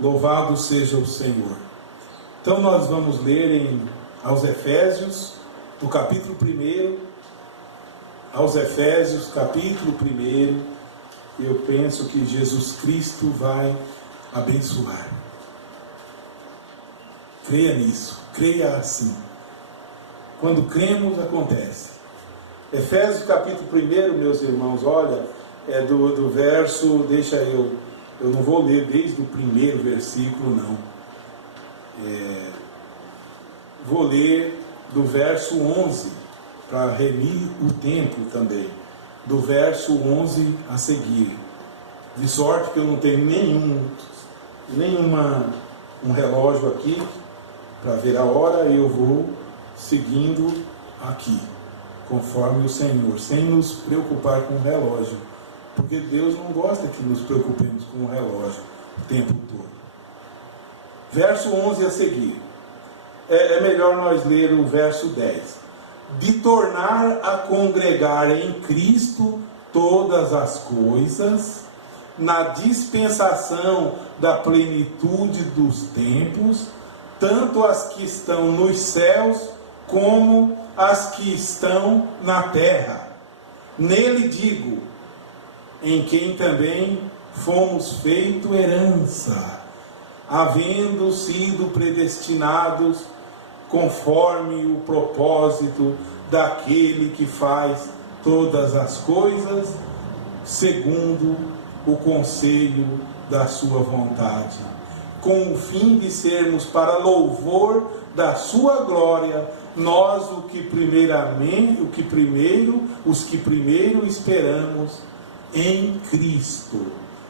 Louvado seja o Senhor. Então nós vamos ler aos Efésios, no capítulo 1, aos Efésios, capítulo 1, eu penso que Jesus Cristo vai abençoar. Creia nisso, creia assim. Quando cremos, acontece. Efésios capítulo 1, meus irmãos, olha, é do verso, eu não vou ler desde o primeiro versículo, não. Vou ler do verso 11, para remir o tempo também. Do verso 11 a seguir. De sorte que eu não tenho um relógio aqui, para ver a hora, eu vou seguindo aqui, conforme o Senhor, sem nos preocupar com o relógio. Porque Deus não gosta que nos preocupemos com o relógio o tempo todo. Verso 11 a seguir. É melhor nós ler o verso 10. De tornar a congregar em Cristo todas as coisas, na dispensação da plenitude dos tempos, tanto as que estão nos céus, como as que estão na terra. Nele digo, em quem também fomos feito herança, havendo sido predestinados conforme o propósito daquele que faz todas as coisas, segundo o conselho da sua vontade, com o fim de sermos para louvor da sua glória, nós os que primeiro esperamos em Cristo,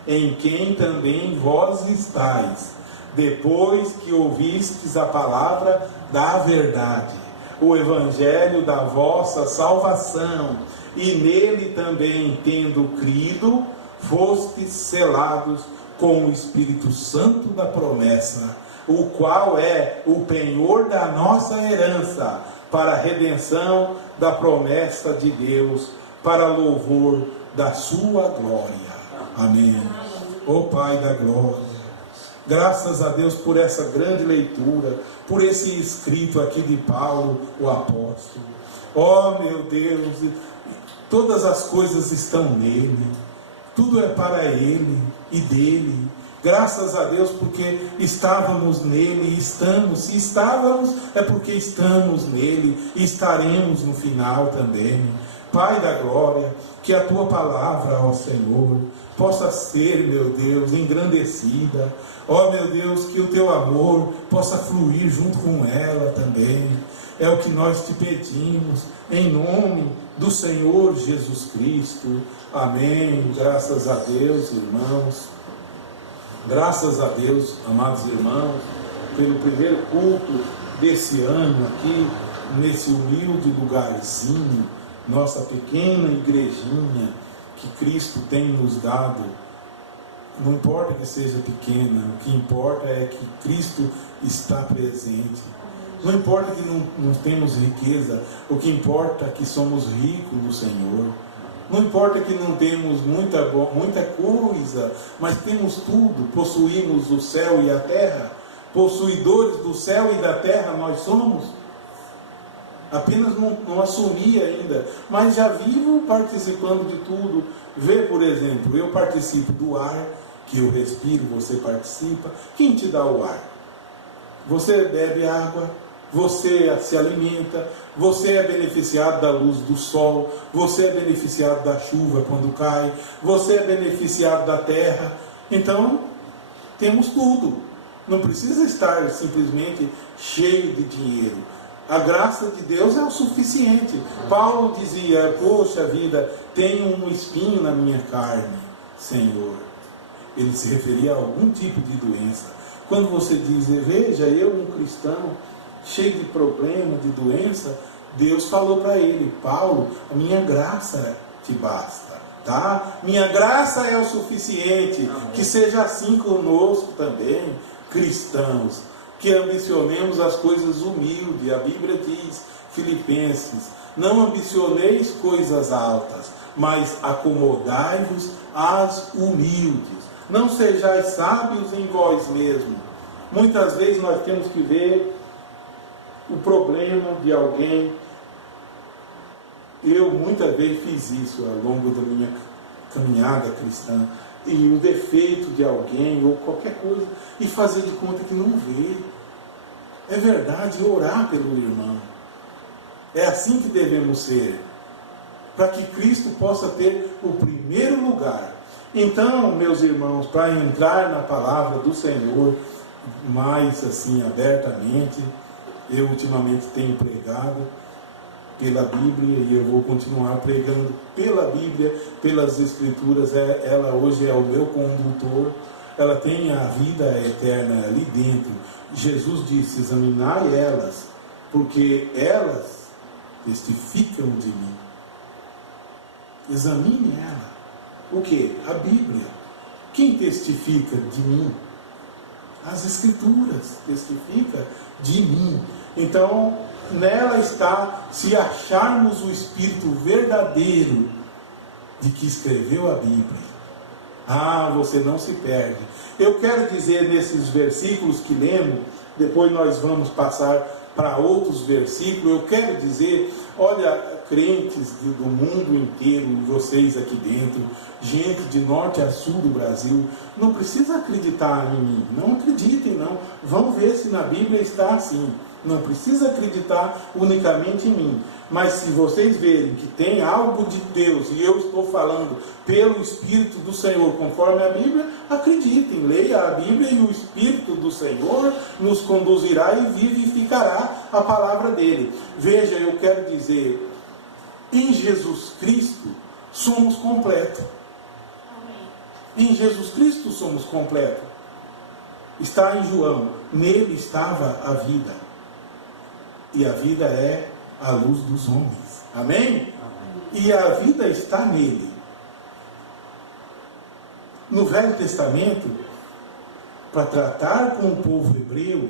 em quem também vós estáis, depois que ouvistes a palavra da verdade, o evangelho da vossa salvação, e nele também, tendo crido, fostes selados com o Espírito Santo da promessa, o qual é o penhor da nossa herança, para a redenção da promessa de Deus, para louvor da sua glória. Amém. Ó Pai da glória, graças a Deus por essa grande leitura, por esse escrito aqui de Paulo, o apóstolo. Ó meu Deus, todas as coisas estão nele, tudo é para ele e dele. Graças a Deus porque estávamos nele e estamos. Se estávamos, é porque estamos nele e estaremos no final também. Pai da glória, que a tua palavra, ó Senhor, possa ser, meu Deus, engrandecida. Ó meu Deus, que o teu amor possa fluir junto com ela também. É o que nós te pedimos, em nome do Senhor Jesus Cristo. Amém. Graças a Deus, irmãos. Graças a Deus, amados irmãos, pelo primeiro culto desse ano aqui, nesse humilde lugarzinho, nossa pequena igrejinha que Cristo tem nos dado. Não importa que seja pequena, o que importa é que Cristo está presente. Não importa que não temos riqueza, o que importa é que somos ricos no Senhor. Não importa que não temos muita coisa, mas temos tudo, possuímos o céu e a terra, possuidores do céu e da terra nós somos. Apenas não assumi ainda, mas já vivo participando de tudo. Vê, por exemplo, eu participo do ar, que eu respiro, você participa. Quem te dá o ar? Você bebe água, você se alimenta, você é beneficiado da luz do sol, você é beneficiado da chuva quando cai, você é beneficiado da terra. Então, temos tudo. Não precisa estar simplesmente cheio de dinheiro. A graça de Deus é o suficiente. Paulo dizia, poxa vida, tenho um espinho na minha carne, Senhor. Ele se referia a algum tipo de doença. Quando você diz, veja, eu um cristão, cheio de problema, de doença, Deus falou para ele, Paulo, a minha graça te basta, tá? Minha graça é o suficiente. Amém. Que seja assim conosco também, cristãos, que ambicionemos as coisas humildes. A Bíblia diz, Filipenses, não ambicioneis coisas altas, mas acomodai-vos às humildes. Não sejais sábios em vós mesmos. Muitas vezes nós temos que ver o problema de alguém. Eu muitas vezes fiz isso ao longo da minha caminhada cristã. E o defeito de alguém ou qualquer coisa, e fazer de conta que não vê. É verdade, orar pelo irmão. É assim que devemos ser, para que Cristo possa ter o primeiro lugar. Então, meus irmãos, para entrar na palavra do Senhor mais assim abertamente, eu ultimamente tenho pregado pela Bíblia e eu vou continuar pregando pela Bíblia, pelas Escrituras. Ela hoje é o meu condutor, ela tem a vida eterna ali dentro. Jesus disse: examinai elas, porque elas testificam de mim. Examine ela. O que? A Bíblia. Quem testifica de mim? As Escrituras testificam de mim. Então, nela está, se acharmos o Espírito verdadeiro de que escreveu a Bíblia, você não se perde. Eu quero dizer nesses versículos que lemos, depois nós vamos passar para outros versículos. Eu quero dizer, olha, crentes do mundo inteiro, vocês aqui dentro, gente de norte a sul do Brasil, não precisa acreditar em mim, não acreditem não, vão ver se na Bíblia está assim. Não precisa acreditar unicamente em mim. Mas se vocês verem que tem algo de Deus, e eu estou falando pelo Espírito do Senhor, conforme a Bíblia, acreditem, leia a Bíblia e o Espírito do Senhor nos conduzirá e vivificará a palavra dele. Veja, eu quero dizer, em Jesus Cristo somos completos. Em Jesus Cristo somos completos. Está em João, nele estava a vida. E a vida é a luz dos homens. Amém? Amém? E a vida está nele. No Velho Testamento, para tratar com o povo hebreu,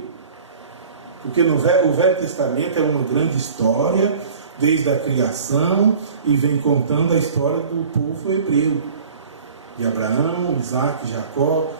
porque o Velho Testamento é uma grande história, desde a criação, e vem contando a história do povo hebreu. De Abraão, Isaac, Jacó,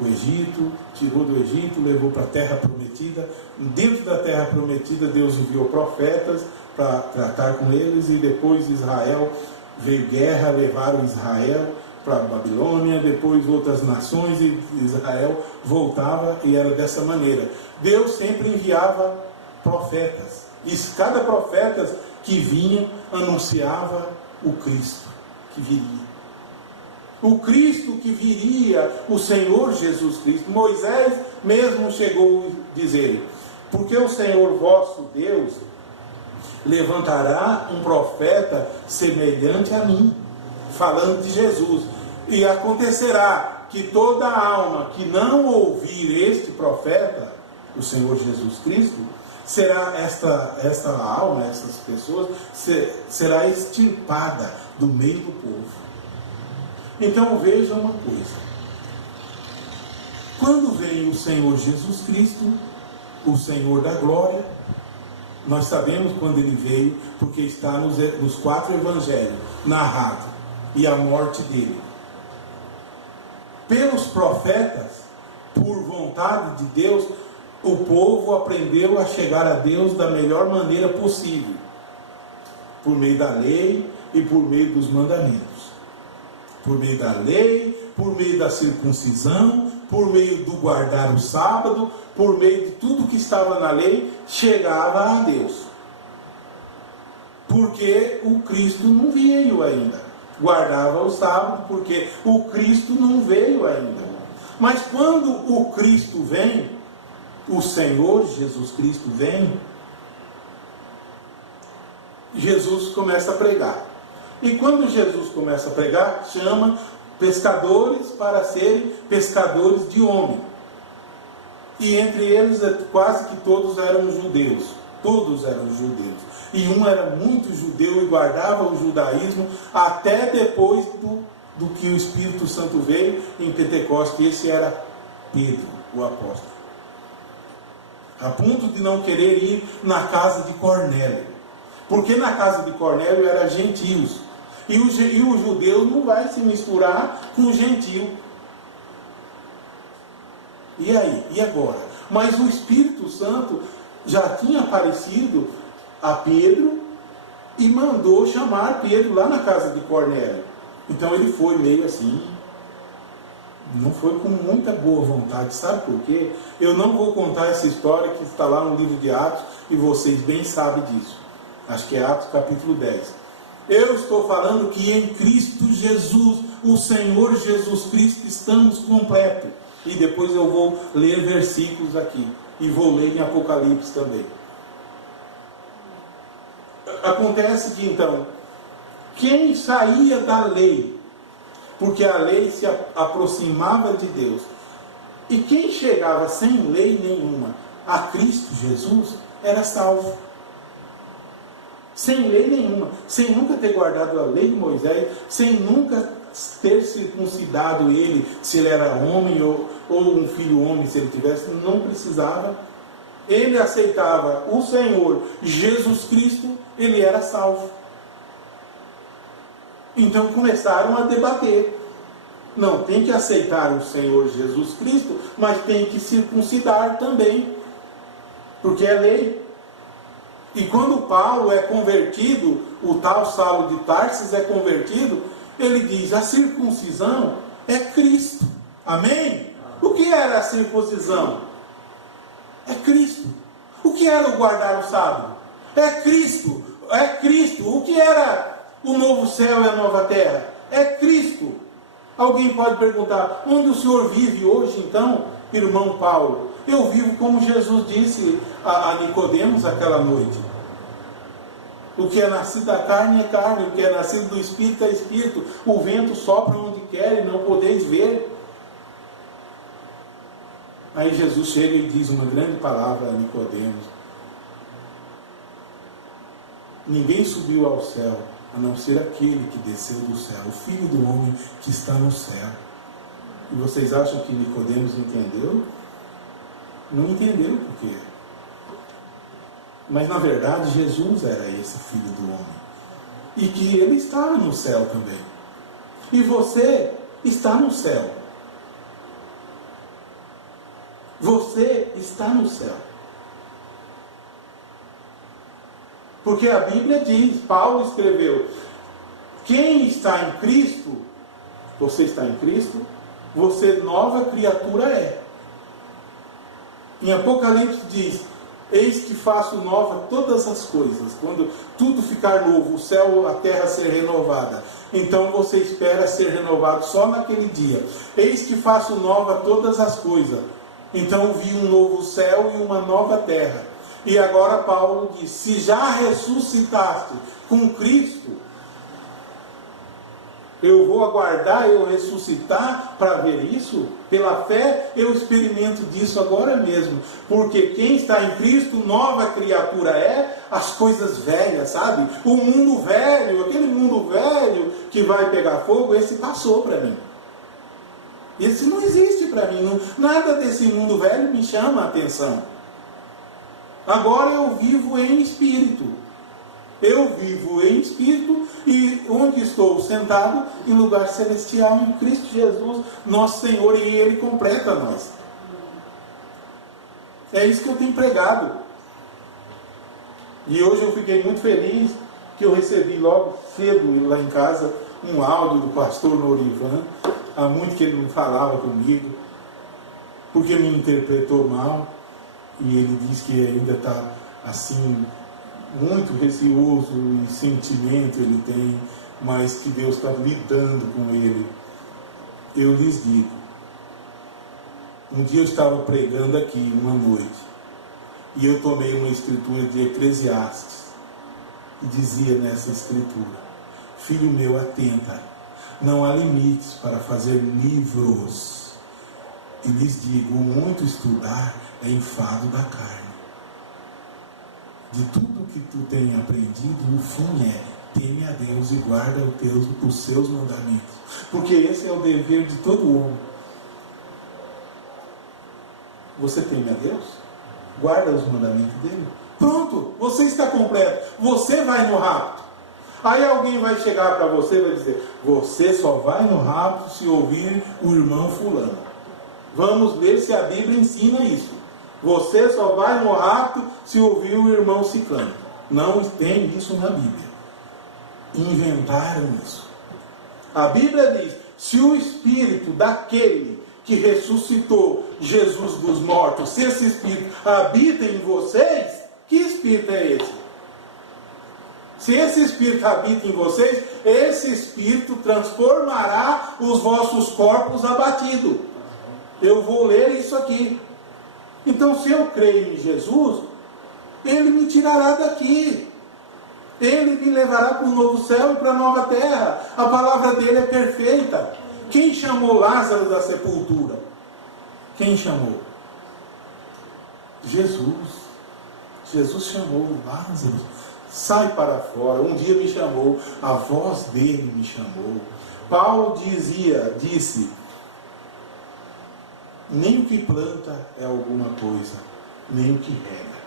o Egito, tirou do Egito, levou para a terra prometida. Dentro da terra prometida, Deus enviou profetas para tratar com eles, e depois Israel, veio guerra, levaram Israel para a Babilônia, depois outras nações, e Israel voltava, e era dessa maneira. Deus sempre enviava profetas, e cada profeta que vinha anunciava o Cristo que viria. O Cristo que viria, o Senhor Jesus Cristo. Moisés mesmo chegou a dizer: porque o Senhor vosso Deus levantará um profeta semelhante a mim, falando de Jesus. E acontecerá que toda alma que não ouvir este profeta, o Senhor Jesus Cristo, será esta alma, essas pessoas, será extirpada do meio do povo. Então veja uma coisa: quando vem o Senhor Jesus Cristo, o Senhor da glória, nós sabemos quando ele veio, porque está nos 4 evangelhos narrado, e a morte dele. Pelos profetas, por vontade de Deus, o povo aprendeu a chegar a Deus da melhor maneira possível, por meio da lei e por meio dos mandamentos. Por meio da lei, por meio da circuncisão, por meio do guardar o sábado, por meio de tudo que estava na lei, chegava a Deus. Porque o Cristo não veio ainda. Guardava o sábado porque o Cristo não veio ainda. Mas quando o Cristo vem, o Senhor Jesus Cristo vem, Jesus começa a pregar. E quando Jesus começa a pregar, chama pescadores para serem pescadores de homem. E entre eles, quase que todos eram judeus. Todos eram judeus. E um era muito judeu e guardava o judaísmo até depois do que o Espírito Santo veio em Pentecostes. Esse era Pedro, o apóstolo. A ponto de não querer ir na casa de Cornélio. Porque na casa de Cornélio eram gentios. E o judeu não vai se misturar com o gentio. E aí? E agora? Mas o Espírito Santo já tinha aparecido a Pedro e mandou chamar Pedro lá na casa de Cornélio. Então ele foi meio assim, não foi com muita boa vontade. Sabe por quê? Eu não vou contar essa história que está lá no livro de Atos, e vocês bem sabem disso. Acho que é Atos capítulo 10. Eu estou falando que em Cristo Jesus, o Senhor Jesus Cristo, estamos completos. E depois eu vou ler versículos aqui. E vou ler em Apocalipse também. Acontece que então, quem saía da lei, porque a lei se aproximava de Deus, e quem chegava sem lei nenhuma a Cristo Jesus, era salvo. Sem lei nenhuma, sem nunca ter guardado a lei de Moisés, sem nunca ter circuncidado ele, se ele era homem ou um filho homem, se ele tivesse, não precisava. Ele aceitava o Senhor Jesus Cristo, ele era salvo. Então começaram a debater. Não, tem que aceitar o Senhor Jesus Cristo, mas tem que circuncidar também, porque é lei. E quando Paulo é convertido, o tal Saulo de Tarsis é convertido, ele diz: a circuncisão é Cristo. Amém? O que era a circuncisão? É Cristo. O que era o guardar o sábado? É Cristo. É Cristo. O que era o novo céu e a nova terra? É Cristo. Alguém pode perguntar: onde o senhor vive hoje então, irmão Paulo? Eu vivo como Jesus disse a Nicodemos aquela noite. O que é nascido da carne é carne, o que é nascido do Espírito é Espírito. O vento sopra onde quer e não podeis ver. Aí Jesus chega e diz uma grande palavra a Nicodemos: ninguém subiu ao céu, a não ser aquele que desceu do céu, o Filho do homem que está no céu. E vocês acham que Nicodemos entendeu? Não entendeu por quê. Mas na verdade Jesus era esse Filho do homem. E que ele estava no céu também. E você está no céu. Você está no céu. Porque a Bíblia diz, Paulo escreveu: quem está em Cristo, você está em Cristo, você nova criatura é. Em Apocalipse diz: eis que faço nova todas as coisas. Quando tudo ficar novo, o céu, a terra ser renovada, então você espera ser renovado só naquele dia. Eis que faço nova todas as coisas. Então vi um novo céu e uma nova terra. E agora Paulo diz: se já ressuscitaste com Cristo, eu vou aguardar eu ressuscitar para ver isso? Pela fé eu experimento disso agora mesmo. Porque quem está em Cristo, nova criatura é. As coisas velhas, sabe? O mundo velho, aquele mundo velho que vai pegar fogo, esse passou para mim. Esse não existe para mim. Não, nada desse mundo velho me chama a atenção. Agora eu vivo em espírito. Eu vivo em espírito e onde estou sentado, em lugar celestial, em Cristo Jesus, nosso Senhor, e Ele completa nós. É isso que eu tenho pregado. E hoje eu fiquei muito feliz que eu recebi logo cedo lá em casa um áudio do pastor Norivan. Há muito que ele não falava comigo, porque me interpretou mal, e ele diz que ainda está assim, muito receoso e sentimento ele tem, mas que Deus está lidando com ele. Eu lhes digo, um dia eu estava pregando aqui uma noite, e eu tomei uma escritura de Eclesiastes, e dizia nessa escritura: filho meu, atenta, não há limites para fazer livros. E lhes digo, muito estudar é enfado da carne. De tudo que tu tem aprendido, o fim é: teme a Deus e guarda os seus mandamentos. Porque esse é o dever de todo homem. Você teme a Deus? Guarda os mandamentos dele? Pronto, você está completo. Você vai no rapto. Aí alguém vai chegar para você e vai dizer: você só vai no rapto se ouvir o irmão fulano. Vamos ver se a Bíblia ensina isso. Você só vai no rapto se ouvir o irmão ciclano. Não tem isso na Bíblia. Inventaram isso. A Bíblia diz: se o Espírito daquele que ressuscitou Jesus dos mortos, se esse Espírito habita em vocês, que Espírito é esse? Se esse Espírito habita em vocês, esse Espírito transformará os vossos corpos abatidos. Eu vou ler isso aqui. Então, se eu creio em Jesus, Ele me tirará daqui. Ele me levará para o novo céu e para a nova terra. A palavra dele é perfeita. Quem chamou Lázaro da sepultura? Quem chamou? Jesus. Jesus chamou Lázaro. Sai para fora. Um dia me chamou. A voz dele me chamou. Paulo disse: nem o que planta é alguma coisa, nem o que rega.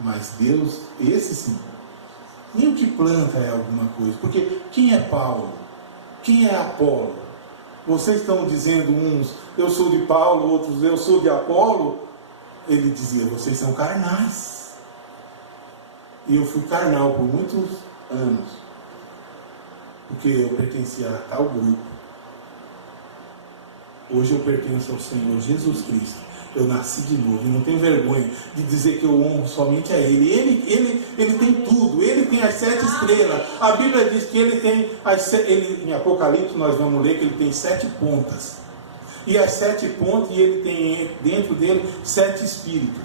Mas Deus, esse sim, nem o que planta é alguma coisa. Porque quem é Paulo? Quem é Apolo? Vocês estão dizendo uns, eu sou de Paulo, outros, eu sou de Apolo. Ele dizia, vocês são carnais. E eu fui carnal por muitos anos. Porque eu pertencia a tal grupo. Hoje eu pertenço ao Senhor Jesus Cristo. Eu nasci de novo. E não tenho vergonha de dizer que eu honro somente a Ele. Ele tem tudo. Ele tem as 7 estrelas. A Bíblia diz que Ele tem em Apocalipse nós vamos ler que Ele tem 7 pontas. E as 7 pontas, e Ele tem dentro dele 7 espíritos.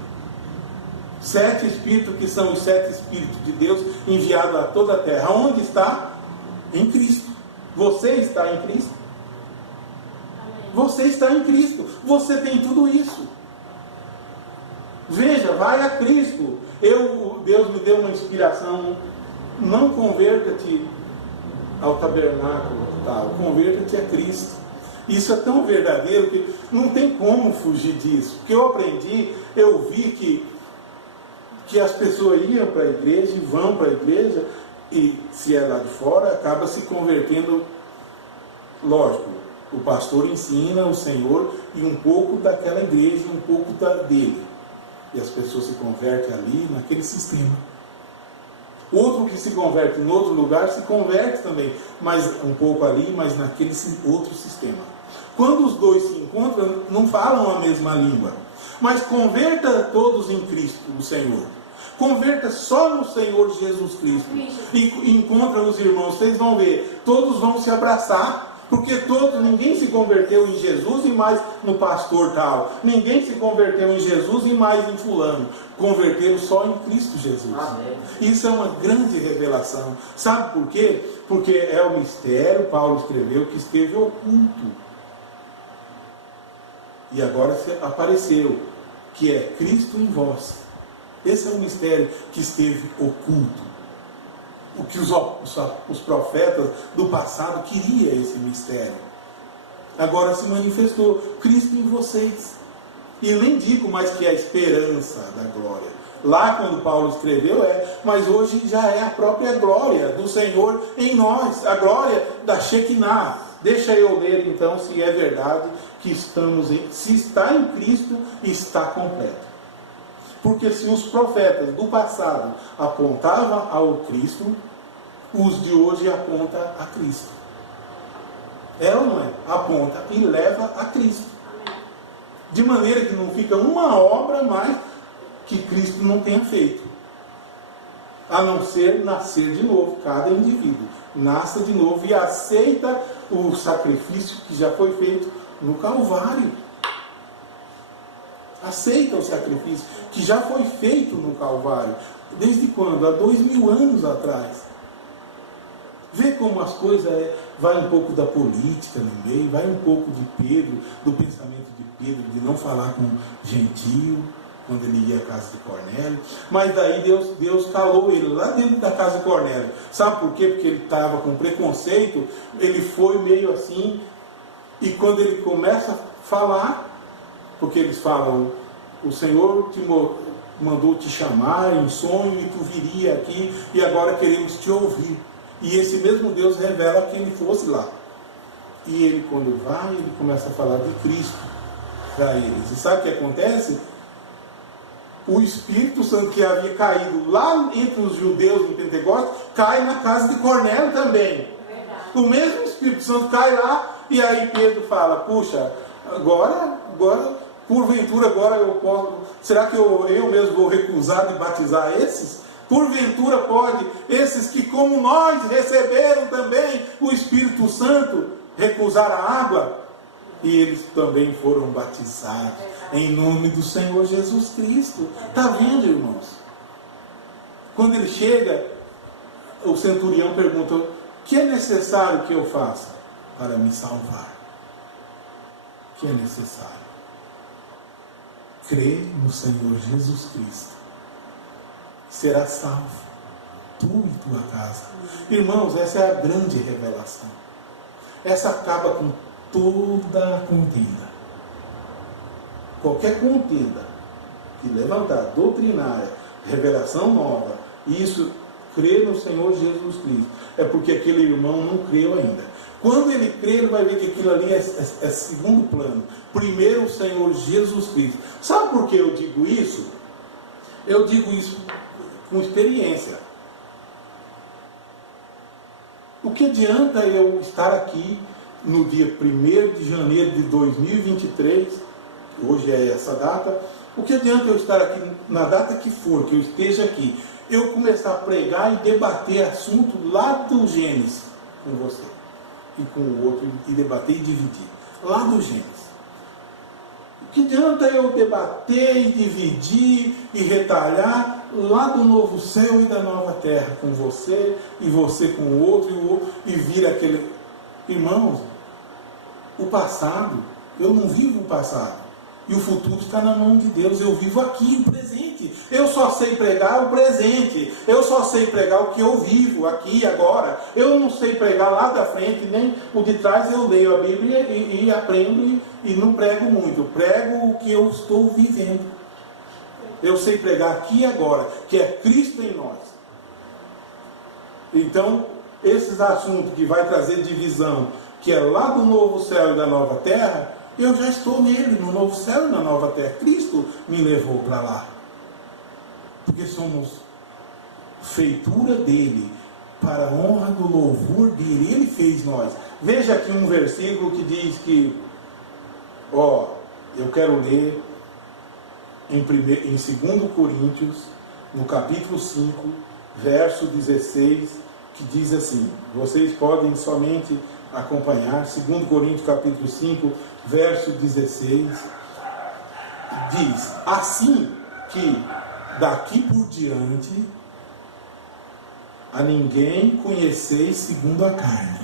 7 espíritos que são os 7 espíritos de Deus enviados a toda a terra. Onde está? Em Cristo. Você está em Cristo? Você está em Cristo. Você tem tudo isso. Veja, vai a Cristo. Deus me deu uma inspiração. Não converta-te ao tabernáculo, tal. Converta-te a Cristo. Isso é tão verdadeiro que não tem como fugir disso. Porque eu aprendi, eu vi que as pessoas iam para a igreja e vão para a igreja, e se é lá de fora, acaba se convertendo, lógico, o pastor ensina o Senhor e um pouco daquela igreja, um pouco dele. E as pessoas se convertem ali, naquele sistema. Outro que se converte em outro lugar, se converte também, mas um pouco ali, mas naquele outro sistema. Quando os dois se encontram, não falam a mesma língua. Mas converta todos em Cristo, o Senhor. Converta só no Senhor Jesus Cristo. E encontra os irmãos, vocês vão ver, todos vão se abraçar. Porque ninguém se converteu em Jesus e mais no pastor tal. Ninguém se converteu em Jesus e mais em fulano. Converteram só em Cristo Jesus. Amém. Isso é uma grande revelação. Sabe por quê? Porque é o mistério, Paulo escreveu, que esteve oculto. E agora apareceu, que é Cristo em vós. Esse é o mistério que esteve oculto. O que os profetas do passado queriam esse mistério. Agora se manifestou Cristo em vocês. E nem digo mais que é a esperança da glória. Lá quando Paulo escreveu mas hoje já é a própria glória do Senhor em nós. A glória da Shekinah. Deixa eu ler então se é verdade que se está em Cristo, está completo. Porque se os profetas do passado apontavam ao Cristo, os de hoje apontam a Cristo. É ou não é? Aponta e leva a Cristo. De maneira que não fica uma obra mais que Cristo não tenha feito. A não ser nascer de novo. Cada indivíduo nasce de novo e aceita o sacrifício que já foi feito no Calvário. Aceita o sacrifício que já foi feito no Calvário. Desde quando? Há 2000 anos atrás. Vê como as coisas vai um pouco da política no meio, vai um pouco de Pedro, do pensamento de Pedro, de não falar com gentio, quando ele ia à casa de Cornélio. Mas daí Deus calou ele lá dentro da casa de Cornélio. Sabe por quê? Porque ele estava com preconceito, ele foi meio assim, e quando ele começa a falar, porque eles falam, o Senhor mandou te chamar em sonho e tu viria aqui, e agora queremos te ouvir. E esse mesmo Deus revela que ele fosse lá. E ele, quando vai, ele começa a falar de Cristo para eles. E sabe o que acontece? O Espírito Santo que havia caído lá entre os judeus em Pentecostes, cai na casa de Cornélio também. O mesmo Espírito Santo cai lá, e aí Pedro fala, puxa, agora, porventura agora eu posso, será que eu mesmo vou recusar de batizar esses? Porventura pode, esses que como nós receberam também o Espírito Santo, recusar a água? E eles também foram batizados em nome do Senhor Jesus Cristo. Está vendo, irmãos? Quando ele chega, o centurião pergunta, o que é necessário que eu faça para me salvar? O que é necessário? Crê no Senhor Jesus Cristo. Será salvo, tu e tua casa. Irmãos, essa é a grande revelação. Essa acaba com toda a contenda. Qualquer contenda que levantar, doutrinária, revelação nova, isso, crer no Senhor Jesus Cristo, é porque aquele irmão não creu ainda. Quando ele crê, ele vai ver que aquilo ali é segundo plano. Primeiro o Senhor Jesus Cristo. Sabe por que eu digo isso? Eu digo isso com experiência. O que adianta eu estar aqui no dia 1º de janeiro de 2023, hoje é essa data, o que adianta eu estar aqui na data que for, que eu esteja aqui, eu começar a pregar e debater assunto lá do Gênesis com você e com o outro, e debater e dividir lá do Gênesis? O que adianta eu debater e dividir e retalhar lá do novo céu e da nova terra com você e você com o outro e vir aquele... Irmãos, o passado, eu não vivo o passado. E o futuro está na mão de Deus. Eu vivo aqui, o presente. Eu só sei pregar o presente. Eu só sei pregar o que eu vivo aqui, agora. Eu não sei pregar lá da frente, nem o de trás. Eu leio a Bíblia e aprendo e não prego muito. Eu prego o que eu estou vivendo. Eu sei pregar aqui e agora, que é Cristo em nós. Então, esses assuntos que vai trazer divisão, que é lá do novo céu e da nova terra, eu já estou nele, no novo céu e na nova terra. Cristo me levou para lá. Porque somos feitura dele, para a honra do louvor dele. Ele fez nós. Veja aqui um versículo que diz que, eu quero ler em 2 Coríntios, no capítulo 5, verso 16, que diz assim, vocês podem somente acompanhar, 2 Coríntios capítulo 5, verso 16, diz, assim que daqui por diante a ninguém conheceis segundo a carne.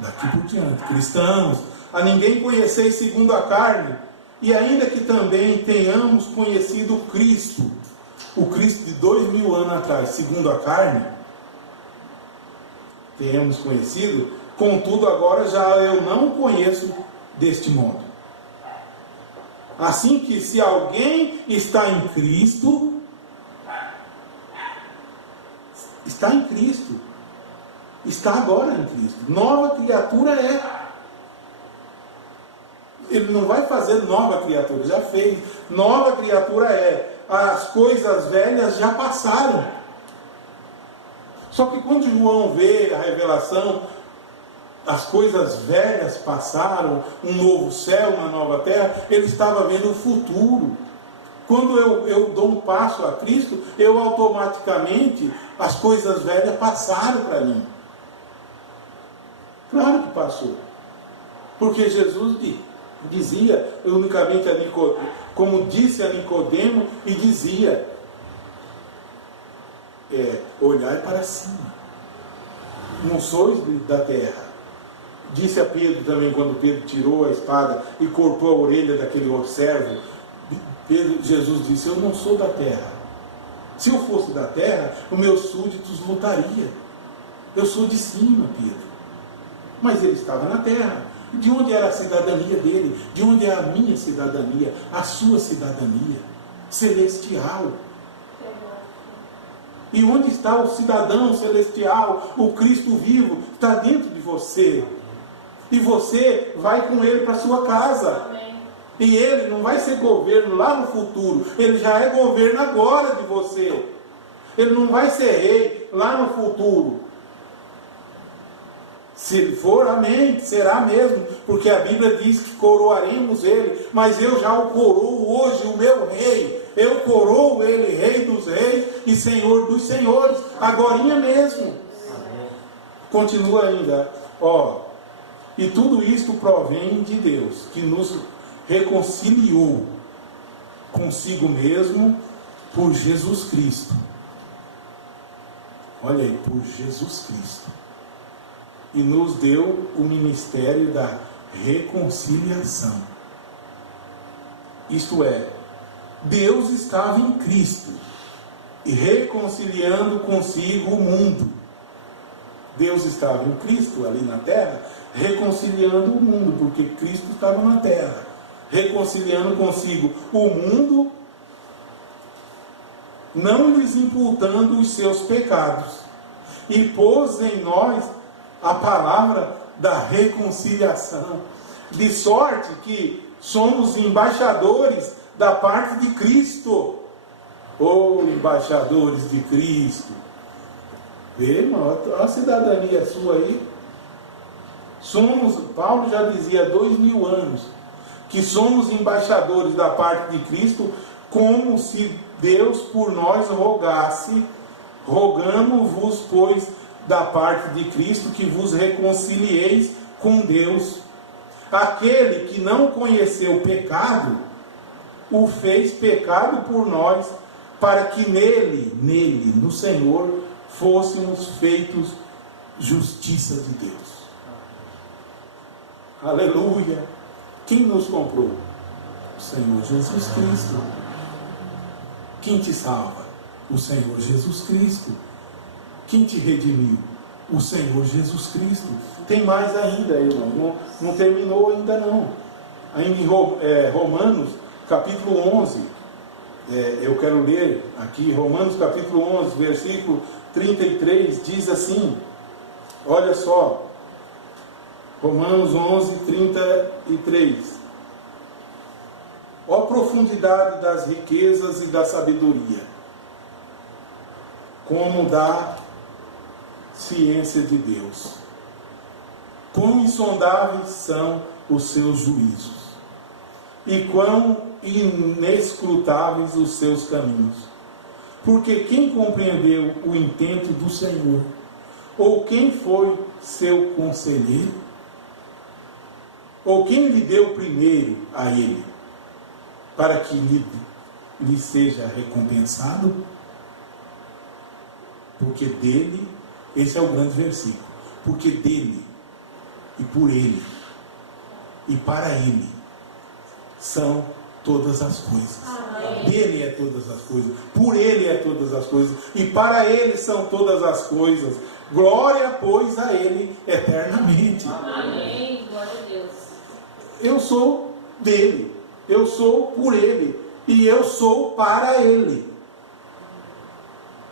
Daqui por diante, cristãos, a ninguém conheceis segundo a carne, e ainda que também tenhamos conhecido Cristo, o Cristo de 2000 anos atrás, segundo a carne, tenhamos conhecido, contudo agora já eu não conheço deste modo. Assim que se alguém está em Cristo, está em Cristo, está agora em Cristo, nova criatura é. Ele não vai fazer nova criatura, já fez, nova criatura é. As coisas velhas já passaram. Só que quando João vê a revelação, as coisas velhas passaram, um novo céu, uma nova terra, ele estava vendo o futuro. Quando eu dou um passo a Cristo, eu automaticamente, as coisas velhas passaram para mim. Claro que passou. Porque Jesus dizia, unicamente a Nicodemo, como disse a Nicodemo, e dizia, olhai para cima, não sois da terra. Disse a Pedro também, quando Pedro tirou a espada e cortou a orelha daquele servo, Jesus disse, eu não sou da terra. Se eu fosse da terra, os meus súditos lutariam. Eu sou de cima, Pedro. Mas ele estava na terra. De onde era a cidadania dele? De onde é a minha cidadania? A sua cidadania celestial. E onde está o cidadão celestial? O Cristo vivo está dentro de você. E você vai com Ele para a sua casa. Amém. E Ele não vai ser governo lá no futuro. Ele já é governo agora de você. Ele não vai ser rei lá no futuro. Se ele for, amém, será mesmo, porque a Bíblia diz que coroaremos ele, mas eu já o coroo hoje, o meu rei. Eu coroo ele, rei dos reis e senhor dos senhores, agorinha mesmo. Amém. Continua ainda, ó, e tudo isto provém de Deus, que nos reconciliou consigo mesmo por Jesus Cristo. Olha aí, por Jesus Cristo. E nos deu o ministério da reconciliação. Isto é, Deus estava em Cristo e reconciliando consigo o mundo. Deus estava em Cristo ali na terra, reconciliando o mundo, porque Cristo estava na terra, reconciliando consigo o mundo, não lhes imputando os seus pecados, e pôs em nós a palavra da reconciliação, de sorte que somos embaixadores da parte de Cristo. Ou embaixadores de Cristo. Vê, irmão, a cidadania sua aí. Somos, Paulo já dizia há 2000 anos, que somos embaixadores da parte de Cristo, como se Deus por nós rogasse, rogamo-vos, pois, da parte de Cristo, que vos reconcilieis com Deus. Aquele que não conheceu o pecado, o fez pecado por nós, para que nele, no Senhor, fôssemos feitos justiça de Deus. Aleluia! Quem nos comprou? O Senhor Jesus Cristo. Quem te salva? O Senhor Jesus Cristo. Quem te redimiu? O Senhor Jesus Cristo. Tem mais ainda, irmão. Não terminou ainda não. Ainda em Romanos, capítulo 11. Eu quero ler aqui, Romanos capítulo 11, versículo 33, diz assim. Olha só. Romanos 11, 33. Ó profundidade das riquezas e da sabedoria, como da ciência de Deus. Quão insondáveis são os seus juízos, e quão inescrutáveis os seus caminhos. Porque quem compreendeu o intento do Senhor? Ou quem foi seu conselheiro? Ou quem lhe deu primeiro a ele, para que lhe seja recompensado? Porque dele, esse é o grande versículo, porque dele, e por ele, e para ele, são todas as coisas. Amém. Dele é todas as coisas, por ele é todas as coisas, e para ele são todas as coisas. Glória, pois, a ele eternamente. Amém. Glória a Deus. Eu sou dele, eu sou por ele, e eu sou para ele.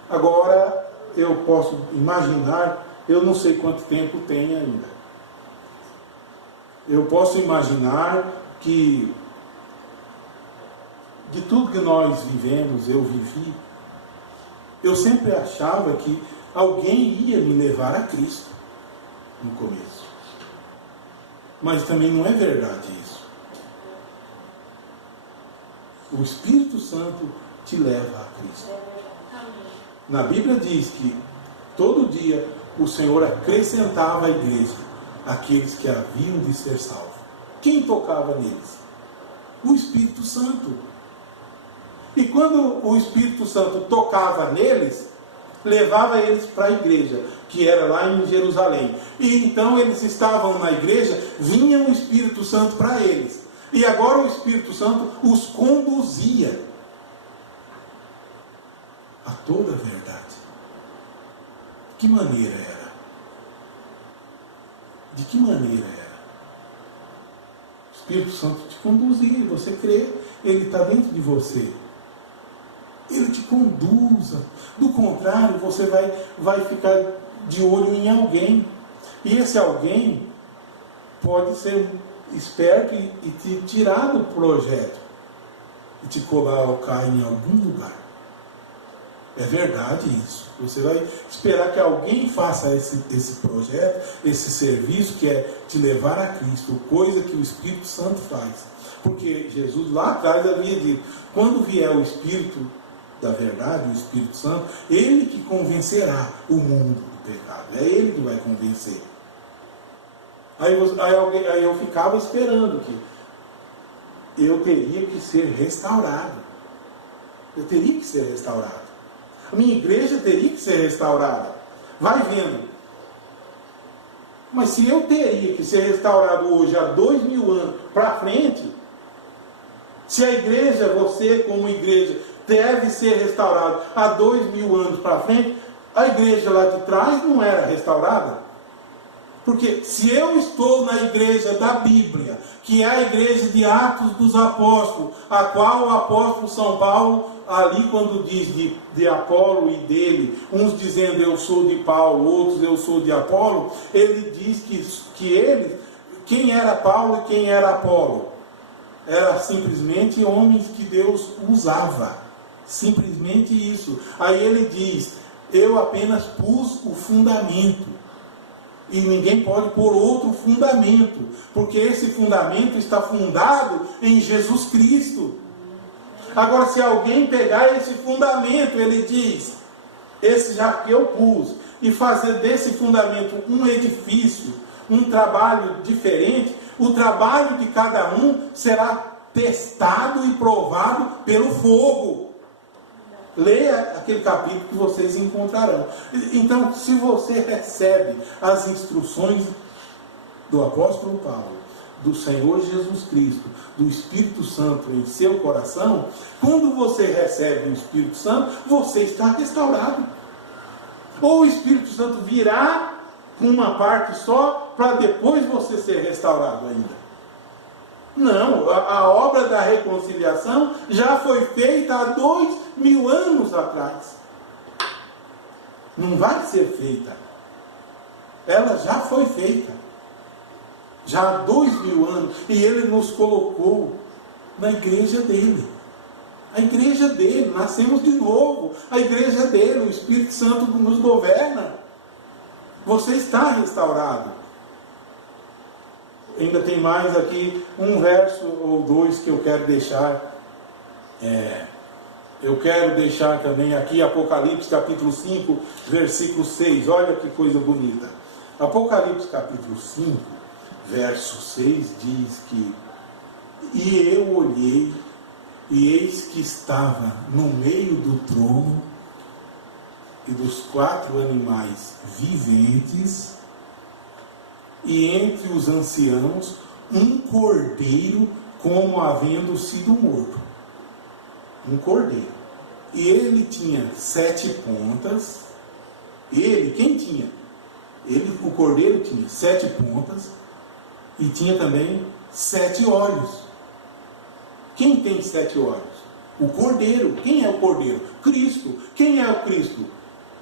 Agora, eu posso imaginar, eu não sei quanto tempo tem ainda. Eu posso imaginar que de tudo que nós vivemos, eu vivi, eu sempre achava que alguém ia me levar a Cristo no começo. Mas também não é verdade isso. O Espírito Santo te leva a Cristo. Na Bíblia diz que todo dia o Senhor acrescentava à igreja aqueles que haviam de ser salvos. Quem tocava neles? O Espírito Santo. E quando o Espírito Santo tocava neles, levava eles para a igreja, que era lá em Jerusalém. E então eles estavam na igreja, vinha o Espírito Santo para eles. E agora o Espírito Santo os conduzia a toda a verdade. De que maneira era? De que maneira era? O Espírito Santo te conduzia, você crê, ele está dentro de você. Ele te conduza. Do contrário, você vai ficar de olho em alguém. E esse alguém pode ser esperto e te tirar do projeto e te colocar em algum lugar. É verdade isso. Você vai esperar que alguém faça esse projeto, esse serviço que é te levar a Cristo, coisa que o Espírito Santo faz. Porque Jesus lá atrás havia dito, quando vier o Espírito da verdade, o Espírito Santo, ele que convencerá o mundo do pecado. É ele que vai convencer. Aí eu ficava esperando que eu teria que ser restaurado. Eu teria que ser restaurado. A minha igreja teria que ser restaurada. Vai vendo. Mas se eu teria que ser restaurado hoje, há 2000 anos para frente, se a igreja, você como igreja, deve ser restaurado há 2000 anos para frente, a igreja lá de trás não era restaurada? Porque se eu estou na igreja da Bíblia, que é a igreja de Atos dos Apóstolos, a qual o apóstolo São Paulo, ali quando diz de Apolo e dele, uns dizendo eu sou de Paulo, outros eu sou de Apolo, ele diz que eles, quem era Paulo e quem era Apolo? Era simplesmente homens que Deus usava. Simplesmente isso. Aí ele diz, eu apenas pus o fundamento. E ninguém pode pôr outro fundamento, porque esse fundamento está fundado em Jesus Cristo. Agora, se alguém pegar esse fundamento, ele diz, esse já que eu pus, e fazer desse fundamento um edifício, um trabalho diferente, o trabalho de cada um será testado e provado pelo fogo. Leia aquele capítulo que vocês encontrarão. Então, se você recebe as instruções do apóstolo Paulo, do Senhor Jesus Cristo, do Espírito Santo em seu coração, quando você recebe o Espírito Santo, você está restaurado. Ou o Espírito Santo virá com uma parte só, para depois você ser restaurado ainda. Não, a obra da reconciliação já foi feita há 2000 anos atrás. Não vai ser feita. Ela já foi feita. Já há 2000 anos. E ele nos colocou na igreja dele. A igreja dele, nascemos de novo. A igreja dele, o Espírito Santo nos governa. Você está restaurado. Ainda tem mais aqui um verso ou dois que eu quero deixar. Eu quero deixar também aqui Apocalipse capítulo 5, versículo 6. Olha que coisa bonita. Apocalipse capítulo 5, verso 6 diz que: e eu olhei, e eis que estava no meio do trono e dos 4 animais viventes, e entre os anciãos, um cordeiro como havendo sido morto. Um cordeiro. E ele tinha 7 pontas. Ele, quem tinha? O cordeiro tinha 7 pontas e tinha também 7 olhos. Quem tem 7 olhos? O cordeiro. Quem é o cordeiro? Cristo. Quem é o Cristo?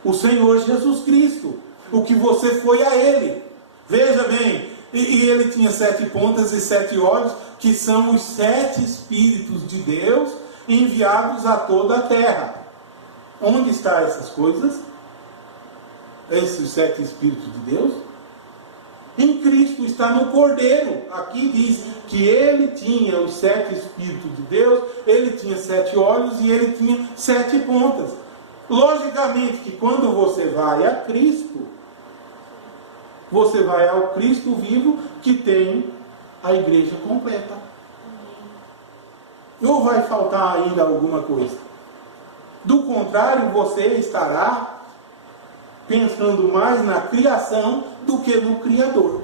O Senhor Jesus Cristo. O que você foi a ele. Veja bem, e ele tinha 7 pontas e 7 olhos, que são os 7 Espíritos de Deus enviados a toda a terra. Onde estão essas coisas? Esses 7 Espíritos de Deus? Em Cristo, está no Cordeiro. Aqui diz que ele tinha os 7 Espíritos de Deus, ele tinha 7 olhos e ele tinha 7 pontas. Logicamente que quando você vai a Cristo, você vai ao Cristo vivo que tem a igreja completa. Ou vai faltar ainda alguma coisa? Do contrário, você estará pensando mais na criação do que no Criador.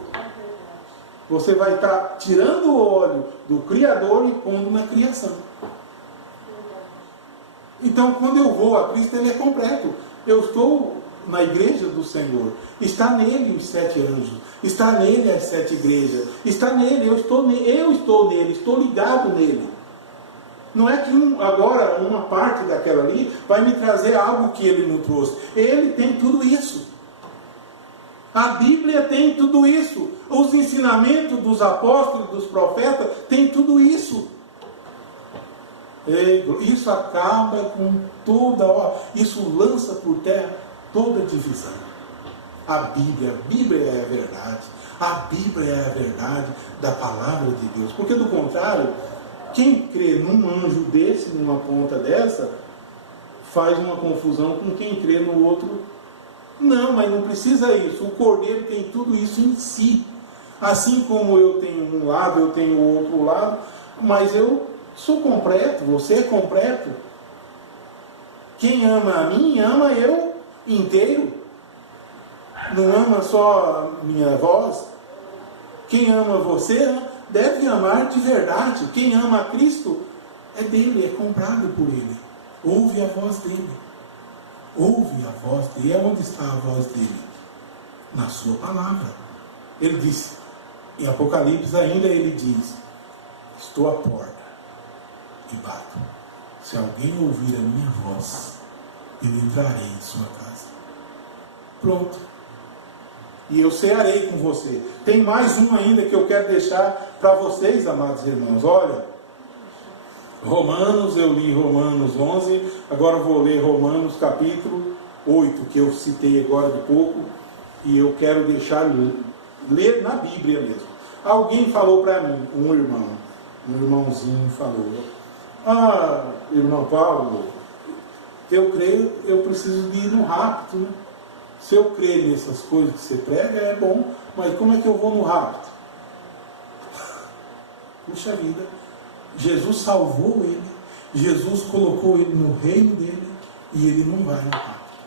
Você vai estar tirando o óleo do Criador e pondo na criação. Então, quando eu vou a Cristo, ele é completo. Eu estou na igreja do Senhor, está nele os 7 anjos, está nele as 7 igrejas, está nele, eu estou nele, estou ligado nele. Não é que agora uma parte daquela ali vai me trazer algo que ele não trouxe. Ele tem tudo isso. A Bíblia tem tudo isso. Os ensinamentos dos apóstolos, dos profetas, tem tudo isso. Isso acaba com isso lança por terra toda divisão. A Bíblia é a verdade. A Bíblia é a verdade da palavra de Deus. Porque do contrário, quem crê num anjo desse, numa ponta dessa, faz uma confusão com quem crê no outro. Não, mas não precisa isso. O Cordeiro tem tudo isso em si. Assim como eu tenho um lado, eu tenho o outro lado, mas eu sou completo, você é completo. Quem ama a mim, ama eu inteiro. Não ama só a minha voz. Quem ama você, deve amar de verdade. Quem ama a Cristo, é dele, é comprado por ele. Ouve a voz dele. Ouve a voz dele. E onde está a voz dele? Na sua palavra. Ele disse, em Apocalipse ainda ele diz, estou à porta e bato. Se alguém ouvir a minha voz, eu entrarei em sua casa. Pronto. E eu cearei com você. Tem mais um ainda que eu quero deixar para vocês, amados irmãos. Olha, Romanos, eu li Romanos 11, agora vou ler Romanos capítulo 8, que eu citei agora de pouco, e eu quero deixar ler na Bíblia mesmo. Alguém falou para mim, um irmãozinho falou, irmão Paulo, eu creio, eu preciso de ir no rapto, né? Se eu crer nessas coisas que você prega, é bom, mas como é que eu vou no rapto? Puxa vida, Jesus salvou ele, Jesus colocou ele no reino dele, e ele não vai no rapto.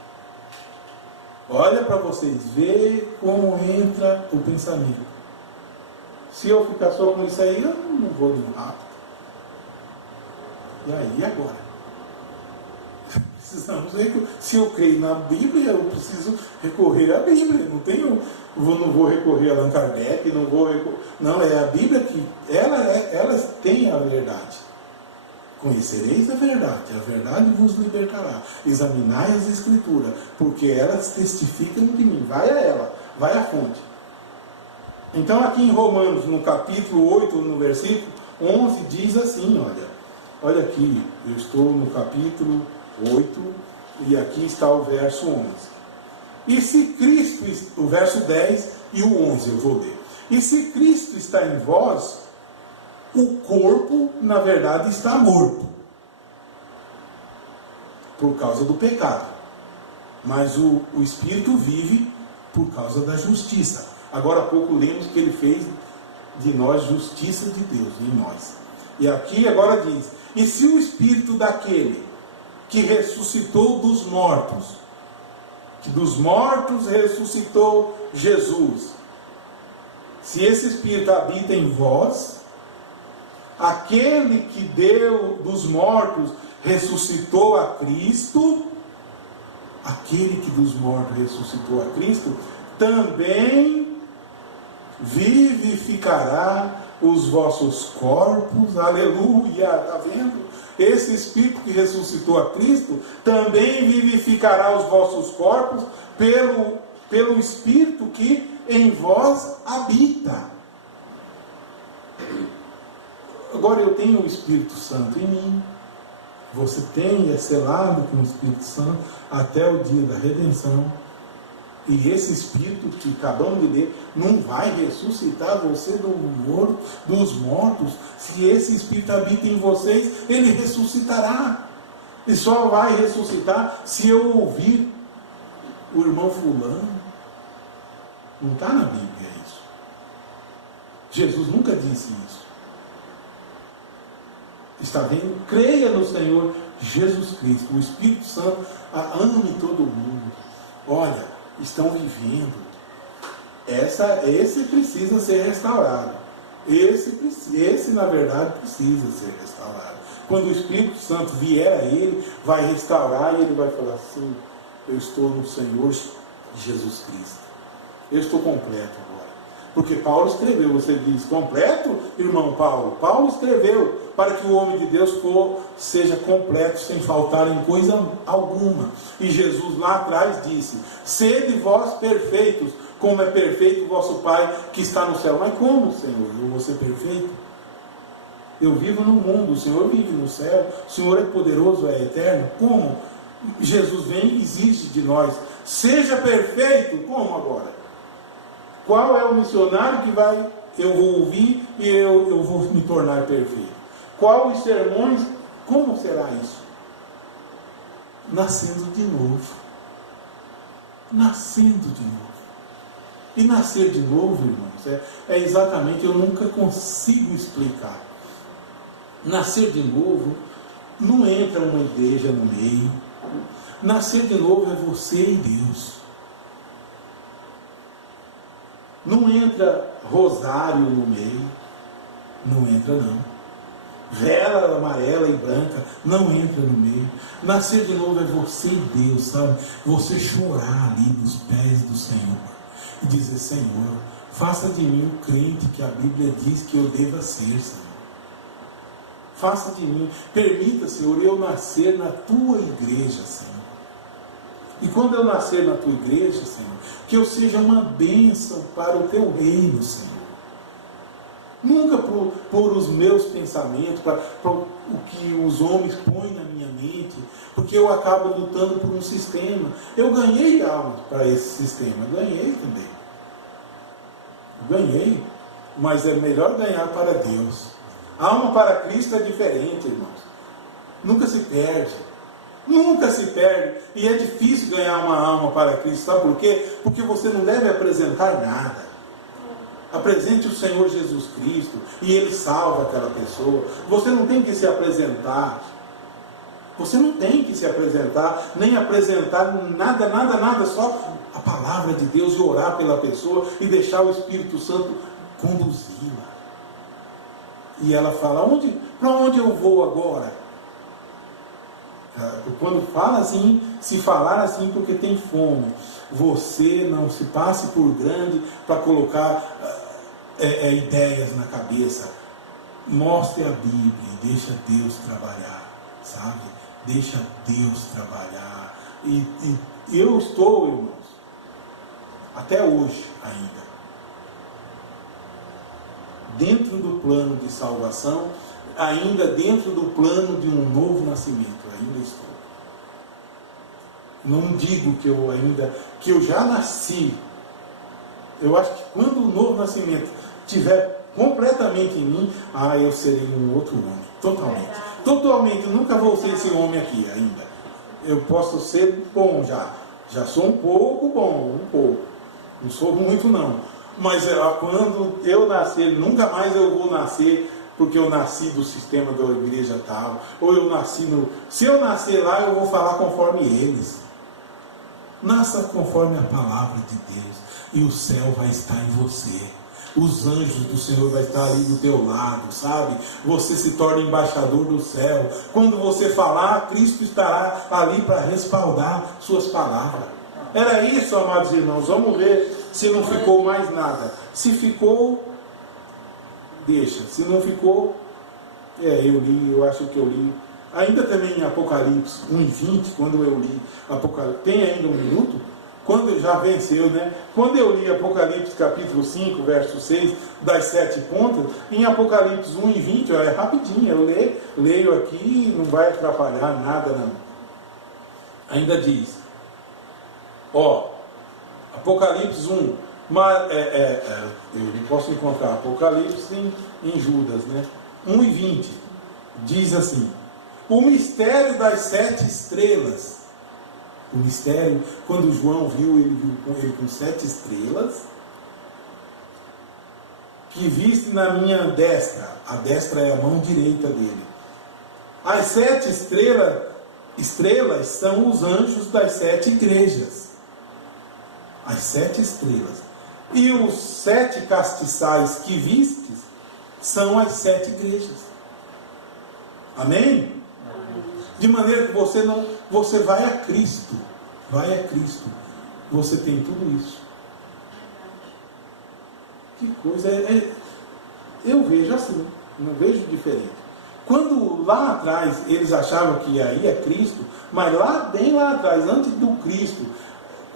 Olha para vocês, vê como entra o pensamento. Se eu ficar só com isso aí, eu não vou no rapto. E aí, agora? Se eu creio na Bíblia, eu preciso recorrer à Bíblia. Não vou recorrer a Allan Kardec, não, é a Bíblia que elas têm a verdade. Conhecereis a verdade vos libertará. Examinai as Escrituras, porque elas testificam de mim. Vai a ela, vai à fonte. Então aqui em Romanos, no capítulo 8, no versículo 11, diz assim, olha aqui, eu estou no capítulo 8, e aqui está o verso 11. E se Cristo, o verso 10 e o 11 eu vou ler. E se Cristo está em vós, o corpo, na verdade, está morto, por causa do pecado. Mas o Espírito vive por causa da justiça. Agora há pouco lemos que ele fez de nós justiça de Deus, em nós. E aqui agora diz, e se o Espírito daquele que ressuscitou dos mortos, que dos mortos ressuscitou Jesus, se esse Espírito habita em vós, aquele que deu dos mortos ressuscitou a Cristo, aquele que dos mortos ressuscitou a Cristo, também vivificará os vossos corpos, aleluia, está vendo? Esse Espírito que ressuscitou a Cristo, também vivificará os vossos corpos pelo Espírito que em vós habita. Agora eu tenho o Espírito Santo em mim, você tem, é selado com o Espírito Santo até o dia da redenção. E esse Espírito que acabamos de ler não vai ressuscitar você dos mortos. Se esse Espírito habita em vocês, ele ressuscitará. E só vai ressuscitar se eu ouvir o irmão fulano. Não está na Bíblia isso. Jesus nunca disse isso. Está vendo? Creia no Senhor Jesus Cristo. O Espírito Santo ame todo mundo. Olha, estão vivendo. Esse precisa ser restaurado. Esse na verdade precisa ser restaurado. Quando o Espírito Santo vier a ele, vai restaurar e ele vai falar assim: eu estou no Senhor Jesus Cristo. Eu estou completo agora. Porque Paulo escreveu, você diz, completo, irmão Paulo? Paulo escreveu para que o homem de Deus seja completo, sem faltar em coisa alguma. E Jesus lá atrás disse: sede vós perfeitos, como é perfeito o vosso Pai que está no céu. Mas como, Senhor, eu vou ser perfeito? Eu vivo no mundo, o Senhor vive no céu, o Senhor é poderoso, é eterno. Como? Jesus vem e exige de nós, seja perfeito. Como agora? Qual é o missionário que eu vou ouvir e eu vou me tornar perfeito? Qual os sermões? Como será isso? Nascendo de novo. Nascendo de novo. E nascer de novo, irmãos, é exatamente, eu nunca consigo explicar. Nascer de novo, não entra uma igreja no meio. Nascer de novo é você e Deus. Não entra rosário no meio. Não entra, não. Vela amarela e branca não entra no meio. Nascer de novo é você e Deus, sabe? Você chorar ali nos pés do Senhor e dizer: Senhor, faça de mim o crente que a Bíblia diz que eu deva ser, Senhor. Faça de mim, permita, Senhor, eu nascer na tua igreja, Senhor. E quando eu nascer na tua igreja, Senhor, que eu seja uma bênção para o teu reino, Senhor. Nunca por os meus pensamentos, para o que os homens põem na minha mente, porque eu acabo lutando por um sistema. Eu ganhei almas para esse sistema, ganhei também. Ganhei, mas é melhor ganhar para Deus. Alma para Cristo é diferente, irmãos. Nunca se perde. Nunca se perde. E é difícil ganhar uma alma para Cristo. Sabe por quê? Porque você não deve apresentar nada. Apresente o Senhor Jesus Cristo e Ele salva aquela pessoa. Você não tem que se apresentar. Você não tem que se apresentar, nem apresentar nada, só a palavra de Deus e orar pela pessoa e deixar o Espírito Santo conduzi-la. E ela fala: para onde eu vou agora? Quando fala assim, se falar assim porque tem fome, você não se passe por grande para colocar ideias na cabeça. Mostre a Bíblia, deixa Deus trabalhar, sabe? Deixa Deus trabalhar. E eu estou, irmãos, até hoje ainda, dentro do plano de salvação, ainda dentro do plano de um novo nascimento, ainda estou. Não digo que eu já nasci. Eu acho que quando o novo nascimento estiver completamente em mim, eu serei um outro homem, totalmente. Totalmente, eu nunca vou ser esse homem aqui ainda. Eu posso ser bom já sou um pouco bom, não sou muito não. Mas quando eu nascer, nunca mais eu vou nascer porque eu nasci do sistema da igreja tal, ou eu nasci se eu nascer lá, eu vou falar conforme eles. Nasça conforme a palavra de Deus, e o céu vai estar em você. Os anjos do Senhor vai estar ali do teu lado, sabe? Você se torna embaixador do céu. Quando você falar, Cristo estará ali para respaldar suas palavras. Era isso, amados irmãos. Vamos ver se não ficou mais nada. Se ficou, deixa. Se não ficou, eu acho que eu li. Ainda também em Apocalipse 1:20, quando eu li Apocalipse, tem ainda um minuto? Quando já venceu, né? Quando eu li Apocalipse capítulo 5, verso 6, das 7 pontas, em Apocalipse 1:20, é rapidinho, eu leio aqui, não vai atrapalhar nada não. Ainda diz, Apocalipse 1, eu não posso encontrar Apocalipse em Judas, né? 1:20, diz assim: o mistério das 7 estrelas. O mistério, quando João viu, ele viu com 7 estrelas, que viste na minha destra. A destra é a mão direita dele. As 7 estrelas são os anjos das 7 igrejas. As 7 estrelas. E os 7 castiçais que vistes são as 7 igrejas. Amém? De maneira que você vai a Cristo. Vai a Cristo. Você tem tudo isso. Que coisa. Eu vejo assim. Não vejo diferente. Quando lá atrás eles achavam que aí é Cristo, mas bem lá atrás, antes do Cristo,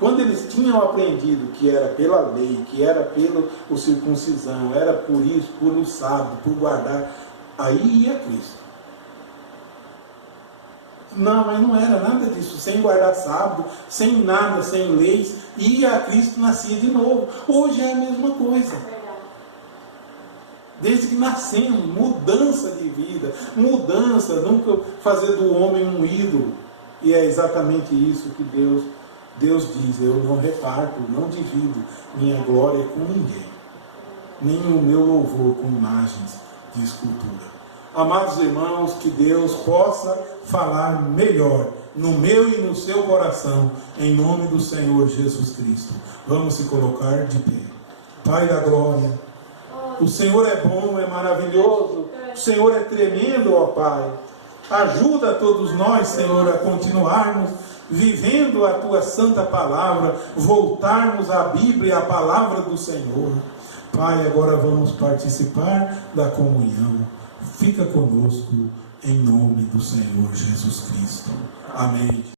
Quando eles tinham aprendido que era pela lei, que era pela circuncisão, era por isso, por o sábado, por guardar, aí ia Cristo. Não, mas não era nada disso. Sem guardar sábado, sem nada, sem leis, ia a Cristo, nascia de novo. Hoje é a mesma coisa. Desde que nascemos, mudança de vida, mudança, nunca fazer do homem um ídolo. E é exatamente isso que Deus diz: eu não reparto, não divido minha glória com ninguém, nem o meu louvor com imagens de escultura. Amados irmãos, que Deus possa falar melhor no meu e no seu coração, em nome do Senhor Jesus Cristo. Vamos se colocar de pé. Pai da glória, o Senhor é bom, é maravilhoso, o Senhor é tremendo, ó Pai. Ajuda a todos nós, Senhor, a continuarmos vivendo a Tua santa palavra, voltarmos à Bíblia, à palavra do Senhor. Pai, agora vamos participar da comunhão. Fica conosco, em nome do Senhor Jesus Cristo. Amém.